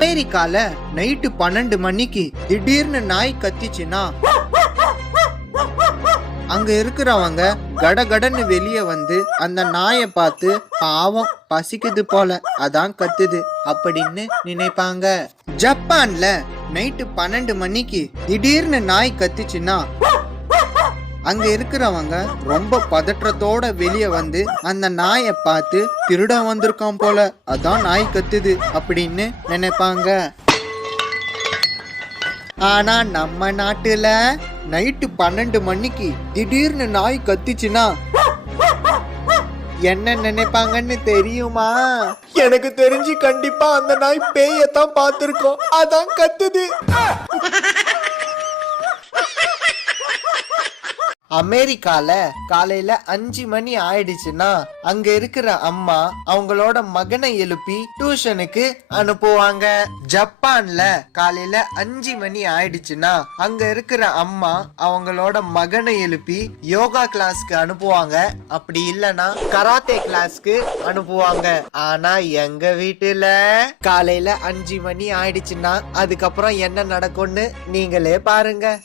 அமெரிக்கால நைட்டு 12 மணிக்கு திடீர்னு நாய் கத்திச்சுன்னா அங்க இருக்கிறவங்க கடகடன்னு வெளியே வந்து அந்த நாயை பார்த்து பாவம் பசிக்குது போல அதான் கத்துது அப்படின்னு நினைப்பாங்க. ஜப்பான்ல நைட்டு 12 மணிக்கு திடீர்னு நாய் கத்திச்சுன்னா அங்க இருக்கிறவங்க ரொம்ப பதற்றத்தோட வெளியே வந்து அந்த நாயை பார்த்து திருட வந்திருக்கான் போல அதான் நாய் கத்துது அப்படின்னு நினைப்பாங்க. ஆனா நம்ம நாட்டுல நைட்டு 12 மணிக்கு திடீர்னு நாய் கத்திச்சுன்னா என்ன நினைப்பாங்கன்னு தெரியுமா? எனக்கு தெரிஞ்சு கண்டிப்பா அந்த நாய் பேயத்தான் பார்த்திருக்கோம் அதான் கத்துது. அமெரிக்கால காலையில 5 மணி ஆயிடுச்சுன்னா அங்க இருக்கிற அம்மா அவங்களோட மகனை எழுப்பி டியூஷனுக்கு அனுப்புவாங்க. ஜப்பான்ல காலையில 5 மணி ஆயிடுச்சுன்னா அங்க இருக்கிற அம்மா அவங்களோட மகனை எழுப்பி யோகா கிளாஸ்க்கு அனுப்புவாங்க. அப்படி இல்லனா கராத்தே கிளாஸ்க்கு அனுப்புவாங்க. ஆனா எங்க வீட்டுல காலையில 5 மணி ஆயிடுச்சுன்னா அதுக்கப்புறம் என்ன நடக்கும்னு நீங்களே பாருங்க.